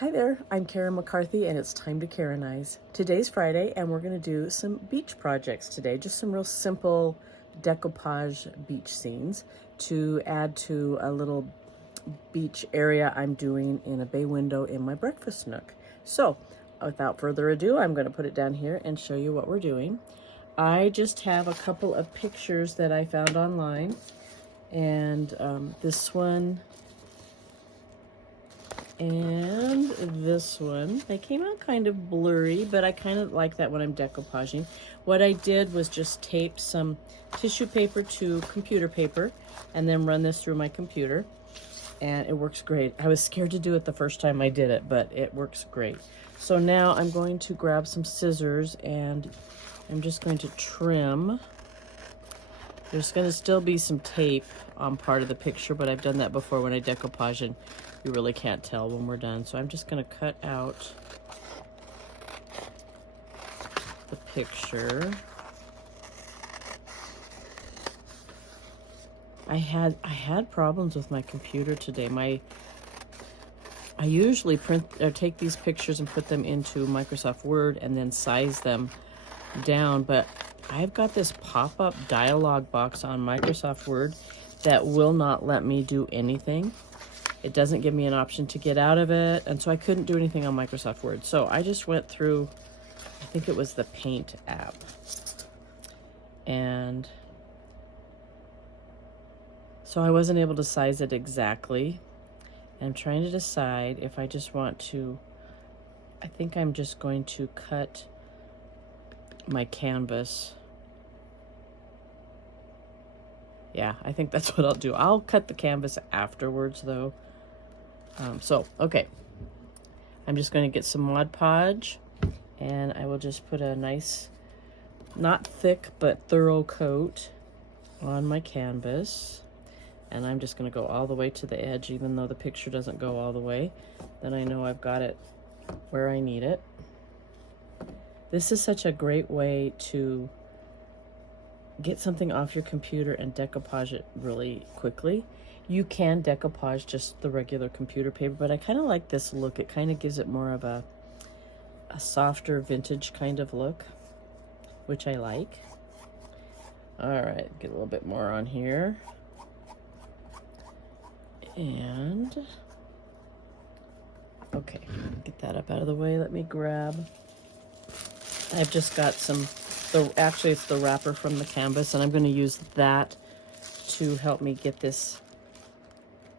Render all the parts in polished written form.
Hi there, I'm Karen McCarthy and it's time to Karen-ize. Today's Friday and we're going to do some beach projects today, just some real simple decoupage beach scenes to add to a little beach area I'm doing in a bay window in my breakfast nook. So without further ado, I'm going to put it down here and show you what we're doing. I just have a couple of pictures that I found online, and this one and this one. They came out kind of blurry, but I kind of like that when I'm decoupaging. What I did was just tape some tissue paper to computer paper and then run this through my computer, and it works great. I was scared to do it the first time I did it, but it works great. So now I'm going to grab some scissors and I'm just going to trim. There's going to still be some tape on part of the picture, but I've done that before when I decoupage and you really can't tell when we're done. So I'm just going to cut out the picture. I had problems with my computer today. I usually print or take these pictures and put them into Microsoft Word and then size them down, but I've got this pop-up dialog box on Microsoft Word that will not let me do anything. It doesn't give me an option to get out of it, and so I couldn't do anything on Microsoft Word. So I just went through, I think it was the Paint app, and so I wasn't able to size it exactly. And I'm trying to decide if I just want to, I think I'm just going to cut my canvas. Yeah, I think that's what I'll do. I'll cut the canvas afterwards though. Okay. I'm just going to get some Mod Podge and I will just put a nice, not thick, but thorough coat on my canvas. And I'm just going to go all the way to the edge, even though the picture doesn't go all the way. Then I know I've got it where I need it. This is such a great way to get something off your computer and decoupage it really quickly. You can decoupage just the regular computer paper, but I kind of like this look. It kind of gives it more of a softer vintage kind of look, which I like. All right, get a little bit more on here. And okay, get that up out of the way. Let me grab, I've just got some, actually it's the wrapper from the canvas, and I'm going to use that to help me get this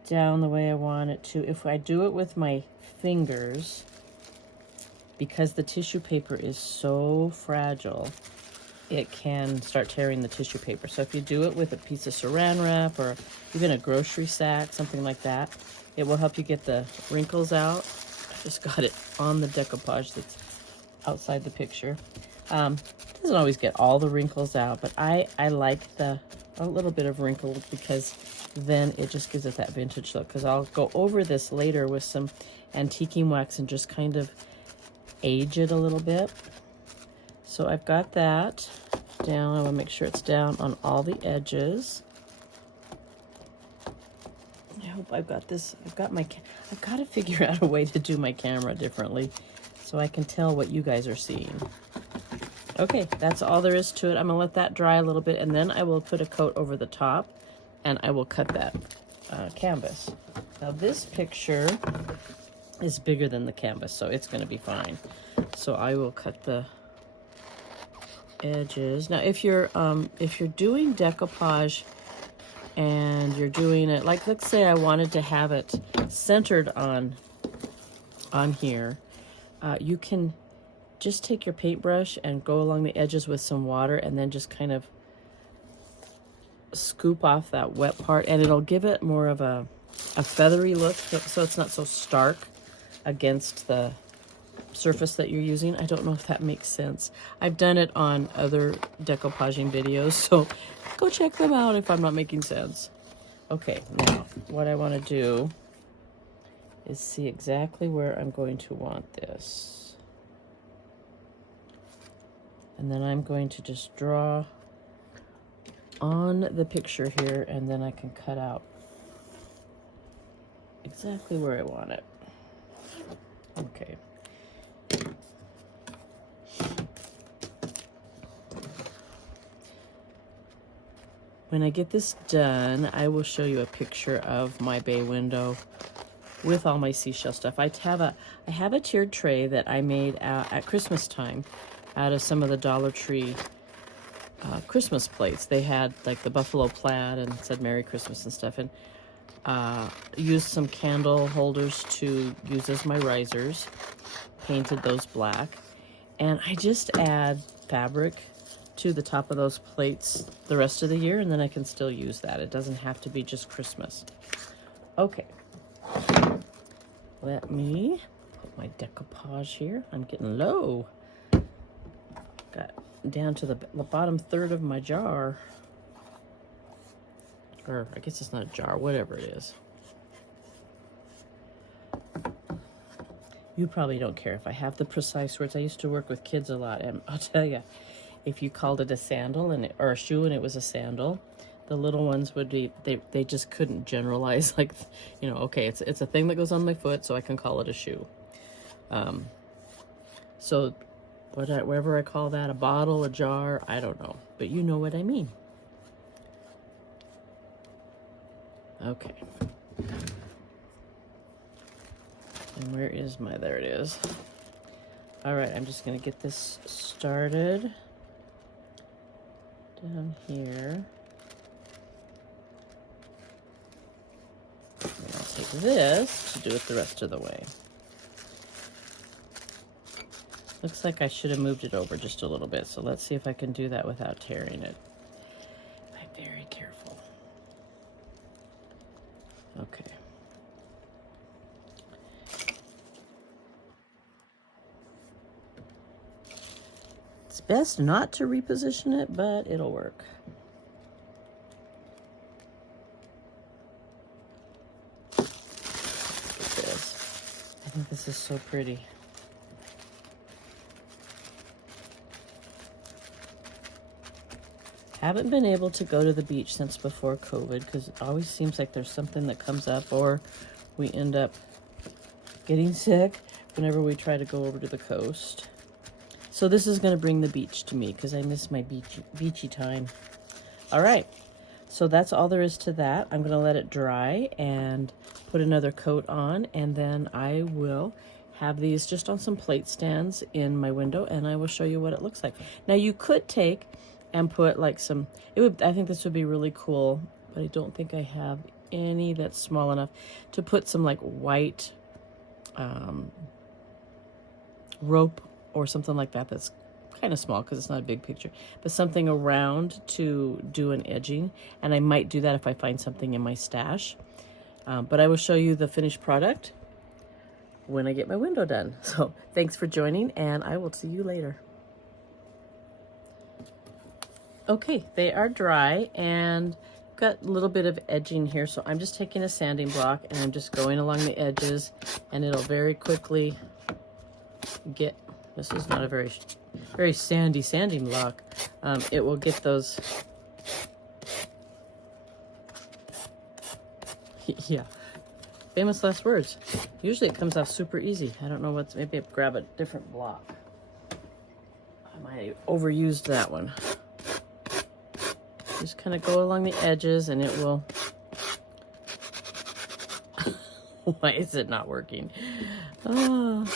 down the way I want it to. If I do it with my fingers, because the tissue paper is so fragile, it can start tearing the tissue paper. So if you do it with a piece of saran wrap or even a grocery sack, something like that, it will help you get the wrinkles out. I just got it on the decoupage that's outside the picture. It doesn't always get all the wrinkles out, but I like a little bit of wrinkle, because then it just gives it that vintage look. Because I'll go over this later with some antiquing wax and just kind of age it a little bit. So I've got that down. I want to make sure it's down on all the edges. I hope I've got this. I've got to figure out a way to do my camera differently so I can tell what you guys are seeing. Okay, that's all there is to it. I'm gonna let that dry a little bit, and then I will put a coat over the top, and I will cut that canvas. Now this picture is bigger than the canvas, so it's gonna be fine. So I will cut the edges. Now if you're doing decoupage and you're doing it, like, let's say I wanted to have it centered on here, you can just take your paintbrush and go along the edges with some water and then just kind of scoop off that wet part, and it'll give it more of a feathery look, so it's not so stark against the surface that you're using. I don't know if that makes sense. I've done it on other decoupaging videos, so go check them out if I'm not making sense. Okay, now what I want to do is see exactly where I'm going to want this. And then I'm going to just draw on the picture here, and then I can cut out exactly where I want it. Okay. When I get this done, I will show you a picture of my bay window with all my seashell stuff. I have a tiered tray that I made at Christmas time out of some of the Dollar Tree Christmas plates. They had like the buffalo plaid and said Merry Christmas and stuff, and used some candle holders to use as my risers, painted those black, and I just add fabric to the top of those plates the rest of the year, and then I can still use that. It doesn't have to be just Christmas. Okay, let me put my decoupage here. I'm getting low. Got down to the bottom third of my jar. Or I guess it's not a jar, whatever it is. You probably don't care if I have the precise words. I used to work with kids a lot, and I'll tell you, if you called it a sandal or a shoe and it was a sandal, the little ones would be, they just couldn't generalize, like, you know, okay, it's a thing that goes on my foot, so I can call it a shoe. So whatever I call that, a bottle, a jar, I don't know, but you know what I mean. Okay. And where is my, there it is. All right, I'm just gonna get this started down here. And I'll take this to do it the rest of the way. Looks like I should have moved it over just a little bit, so let's see if I can do that without tearing it. I'm very careful. Okay. It's best not to reposition it, but it'll work. Look at this. I think this is so pretty. Haven't been able to go to the beach since before COVID because it always seems like there's something that comes up or we end up getting sick whenever we try to go over to the coast. So this is going to bring the beach to me because I miss my beachy time. All right, so that's all there is to that. I'm going to let it dry and put another coat on, and then I will have these just on some plate stands in my window, and I will show you what it looks like. Now you could take and put like some, I think this would be really cool, but I don't think I have any that's small enough to put some like white rope or something like that that's kind of small because it's not a big picture, but something around to do an edging, and I might do that if I find something in my stash. But I will show you the finished product when I get my window done. So thanks for joining, and I will see you later. Okay, they are dry and got a little bit of edging here, so I'm just taking a sanding block and I'm just going along the edges, and it'll very quickly get, this is not a very sandy sanding block. It will get those, yeah, famous last words. Usually it comes off super easy. I don't know what's, maybe I'll grab a different block. I might have overused that one. Just kind of go along the edges and it will, why is it not working? Oh,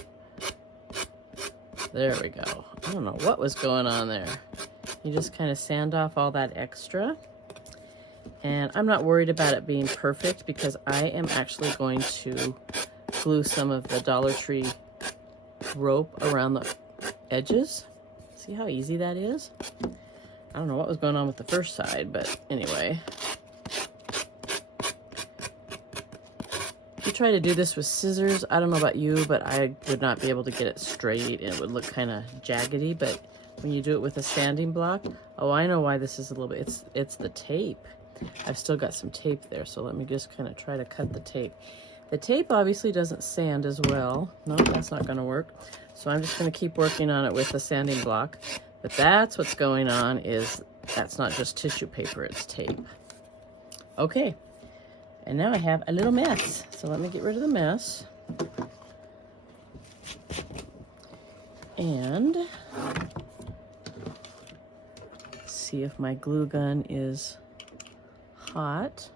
there we go. I don't know what was going on there. You just kind of sand off all that extra. And I'm not worried about it being perfect because I am actually going to glue some of the Dollar Tree rope around the edges. See how easy that is? I don't know what was going on with the first side, but anyway. If you try to do this with scissors, I don't know about you, but I would not be able to get it straight, and it would look kind of jaggedy. But when you do it with a sanding block, oh, I know why this is a little bit, it's the tape. I've still got some tape there, so let me just kind of try to cut the tape. The tape obviously doesn't sand as well. No, that's not going to work. So I'm just going to keep working on it with the sanding block. But that's what's going on, is that's not just tissue paper, it's tape. Okay, and now I have a little mess. So let me get rid of the mess. And see if my glue gun is hot.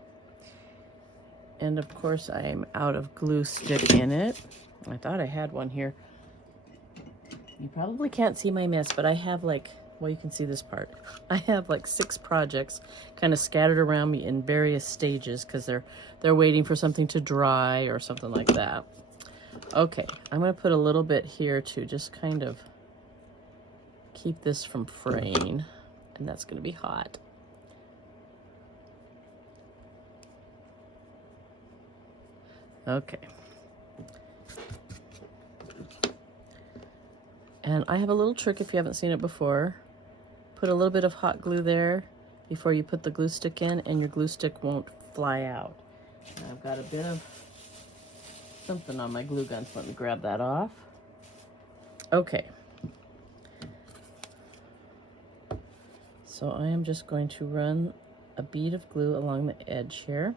And of course I am out of glue stick in it. I thought I had one here. You probably can't see my mess, but I have like, well, you can see this part. I have like 6 projects kind of scattered around me in various stages because they're waiting for something to dry or something like that. Okay, I'm going to put a little bit here to just kind of keep this from fraying, and that's going to be hot. Okay. And I have a little trick if you haven't seen it before. Put a little bit of hot glue there before you put the glue stick in, and your glue stick won't fly out. And I've got a bit of something on my glue gun, so let me grab that off. Okay. So I am just going to run a bead of glue along the edge here.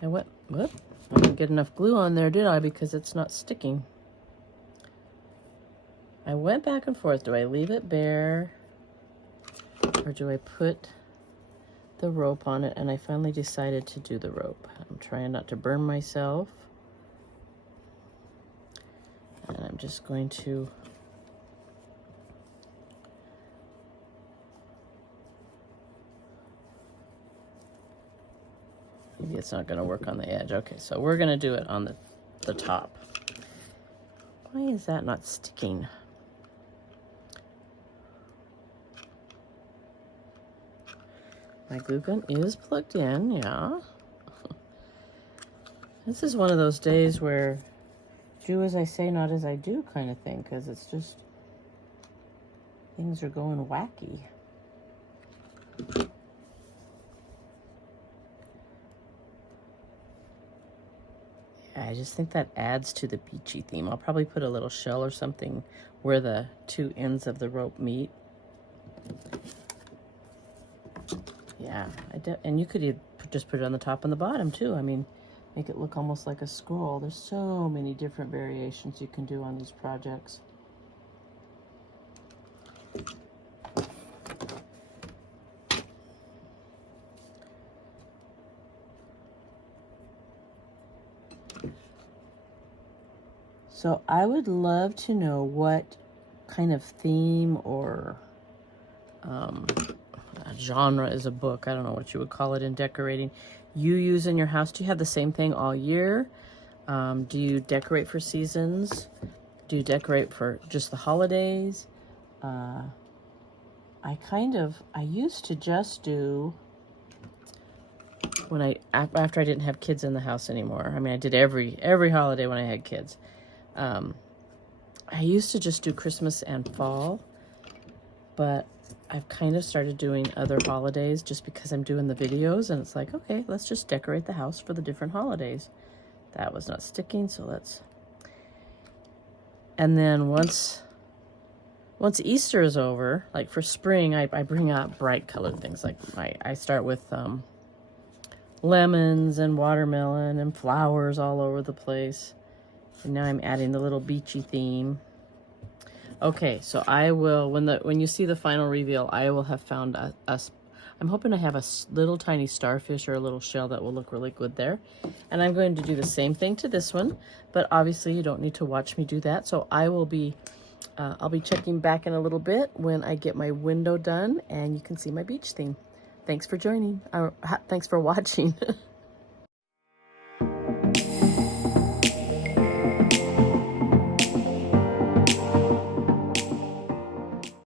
I whoop, I didn't get enough glue on there, did I? Because it's not sticking. I went back and forth. Do I leave it bare or do I put the rope on it? And I finally decided to do the rope. I'm trying not to burn myself. And I'm just going to maybe it's not going to work on the edge. Okay, so we're going to do it on the top. Why is that not sticking? My glue gun is plugged in, yeah. This is one of those days where do as I say, not as I do kind of thing, because it's just, things are going wacky. Yeah, I just think that adds to the beachy theme. I'll probably put a little shell or something where the 2 ends of the rope meet. Yeah, and you could just put it on the top and the bottom too. I mean, make it look almost like a scroll. There's so many different variations you can do on these projects. So I would love to know what kind of theme or genre is a book. I don't know what you would call it in decorating. You use in your house. Do you have the same thing all year? Do you decorate for seasons? Do you decorate for just the holidays? I used to just do, after I didn't have kids in the house anymore. I mean, I did every holiday when I had kids. I used to just do Christmas and fall, but I've kind of started doing other holidays just because I'm doing the videos, and it's like, okay, let's just decorate the house for the different holidays. That was not sticking, so let's... And then once Easter is over, like for spring, I bring out bright colored things. Like I start with lemons and watermelon and flowers all over the place. And now I'm adding the little beachy theme. Okay, so I will, when you see the final reveal, I will have found I'm hoping to have a little tiny starfish or a little shell that will look really good there. And I'm going to do the same thing to this one, but obviously you don't need to watch me do that. So I'll be checking back in a little bit when I get my window done and you can see my beach theme. Thanks for joining, thanks for watching.